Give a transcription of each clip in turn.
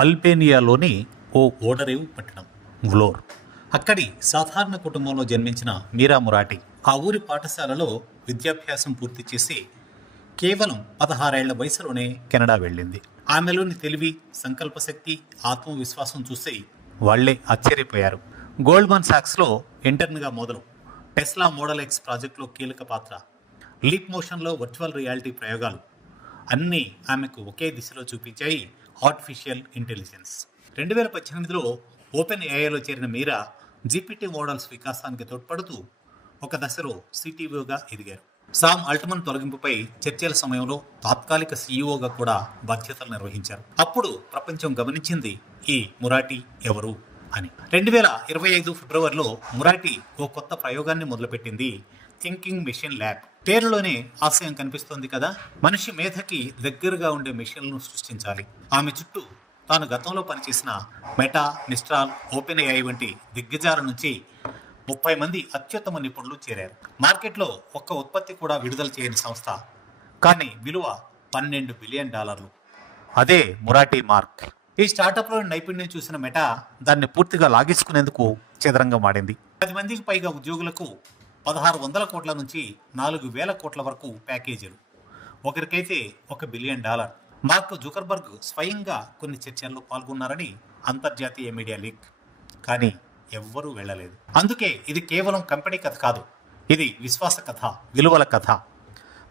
అల్బేనియాలోని ఓ ఓడరేవు పట్టణం వ్లోర్. అక్కడి సాధారణ కుటుంబంలో జన్మించిన మీరా మురాటి ఆ ఊరి పాఠశాలలో విద్యాభ్యాసం పూర్తి చేసి కేవలం 16 ఏళ్ల వయసులోనే కెనడా వెళ్ళింది. ఆమెలోని తెలివి, సంకల్పశక్తి, ఆత్మవిశ్వాసం చూసి వాళ్లే ఆశ్చర్యపోయారు. గోల్డ్మన్ సాక్స్లో ఇంటర్న్గా మొదలు టెస్లా మోడల్ ఎక్స్ ప్రాజెక్టులో కీలక పాత్ర, లీప్ మోషన్లో వర్చువల్ రియాలిటీ ప్రయోగాలు అన్నీ ఆమెకు ఒకే దిశలో చూపించాయి ఆర్టిఫిషియల్ ఇంటెలిజెన్స్. 2018లో ఓపెన్ ఏఐలో చేరిన మీరా జీపీటీ మోడల్స్ వికాసానికి తోడ్పడుతూ ఒక దశలో సిటీఓగా ఎదిగారు. సామ్ ఆల్ట్మన్ తొలగింపుపై చర్చల సమయంలో తాత్కాలిక సీఈఓగా కూడా బాధ్యతలు నిర్వహించారు. అప్పుడు ప్రపంచం గమనించింది ఈ మురాటి ఎవరు అని. 2025 ఫిబ్రవరిలో మురాటి ఓ కొత్త ప్రయోగాన్ని మొదలుపెట్టింది, థింకింగ్ మెషిన్ ల్యాబ్. పేరులోనే ఆశయం కనిపిస్తోంది కదా, మనిషి మేధకి దగ్గరగా ఉండే మెషిన్లను సృష్టించాలి. ఆమె చుట్టూ తాను గతంలో పనిచేసిన మెటా, మిస్ట్రాల్, ఓపెన్ ఏఐ వంటి దిగ్గజాల నుంచి 30 మంది అత్యుత్తమ నిపుణులు చేరారు. మార్కెట్లో ఒక్క ఉత్పత్తి కూడా విడుదల చేయని సంస్థ, కానీ విలువ $12 బిలియన్. అదే మురాటి మార్క్. ఈ స్టార్టప్లో నైపుణ్యం చూసిన మెటా దాన్ని పూర్తిగా లాగేసుకునేందుకు చదరంగం వాడింది. 10 మందికి పైగా ఉద్యోగులకు 1600 కోట్ల నుంచి 4000 కోట్ల వరకు ప్యాకేజీలు. ఒకరికైతే $1 బిలియన్. మార్క్ జుకర్బర్గ్ స్వయంగా కొన్ని చర్చల్లో పాల్గొన్నారని అంతర్జాతీయ మీడియా లీక్. కానీ ఎవ్వరూ వెళ్ళలేదు. అందుకే ఇది కేవలం కంపెనీ కథ కాదు, ఇది విశ్వాస కథ, విలువల కథ,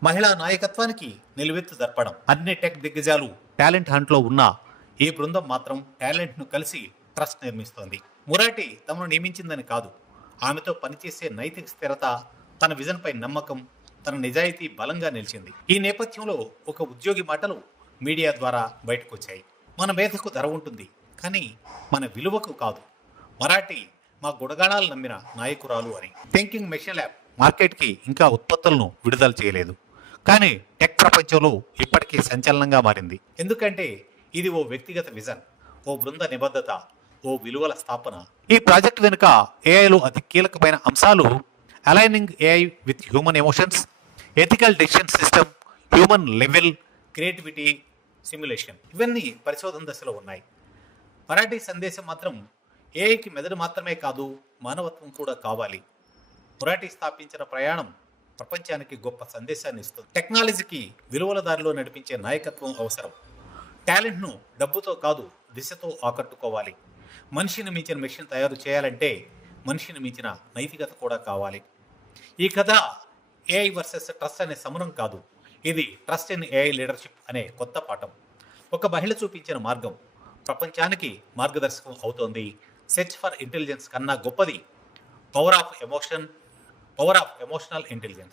మహిళా నాయకత్వానికి నిలువెత్తు దర్పణం. అన్ని టెక్ దిగ్గజాలు టాలెంట్ హంట్లో ఉన్న ఈ బృందం మాత్రం టాలెంట్ను కలిసి ట్రస్ట్ నిర్మిస్తోంది. మురాటి తమను నియమించిందని కాదు, ఆమెతో పనిచేసే నైతిక స్థిరత, తన విజన్పై నమ్మకం, తన నిజాయితీ బలంగా నిలిచింది. ఈ నేపథ్యంలో ఒక ఉద్యోగి మాటలు మీడియా ద్వారా బయటకు వచ్చాయి. మన మేధకు ధర ఉంటుంది, కానీ మన విలువకు కాదు. మరాఠీ మా గుణగణాలు నమ్మిన నాయకురాలు అని. థింకింగ్ మెషిన్ ల్యాబ్ మార్కెట్కి ఇంకా ఉత్పత్తులను విడుదల చేయలేదు, కానీ టెక్ ప్రపంచంలో ఇప్పటికీ సంచలనంగా మారింది. ఎందుకంటే ఇది ఓ వ్యక్తిగత విజన్, ఓ బృంద నిబద్ధత, ఓ విలువల స్థాపన. ఈ ప్రాజెక్ట్ వెనుక ఏఐలో అతి కీలకమైన అంశాలు aligning AI with human emotions, ethical decision system, human level creativity, simulation. ఇవన్నీ పరిశోధన దశలో ఉన్నాయి. మరాఠీ సందేశం మాత్రం ఏఐకి మెదడు మాత్రమే కాదు, మానవత్వం కూడా కావాలి. మురాఠీ స్థాపించిన ప్రయాణం ప్రపంచానికి గొప్ప సందేశాన్ని ఇస్తుంది. టెక్నాలజీకి విలువల దారిలో నడిపించే నాయకత్వం అవసరం. టాలెంట్ను డబ్బుతో కాదు, దిశతో ఆకట్టుకోవాలి. మనిషిని మించిన మెషిన్ తయారు చేయాలంటే మనిషిని మించిన నైతికత కూడా కావాలి. ఈ కథ ఏఐ వర్సెస్ ట్రస్ట్ అనే సమరం కాదు, ఇది ట్రస్ట్ ఇన్ ఏఐ లీడర్షిప్ అనే కొత్త పాఠం. ఒక మహిళ చూపించిన మార్గం ప్రపంచానికి మార్గదర్శకం అవుతోంది. సెర్చ్ ఫర్ ఇంటెలిజెన్స్ కన్నా గొప్పది పవర్ ఆఫ్ ఎమోషనల్ ఇంటెలిజెన్స్.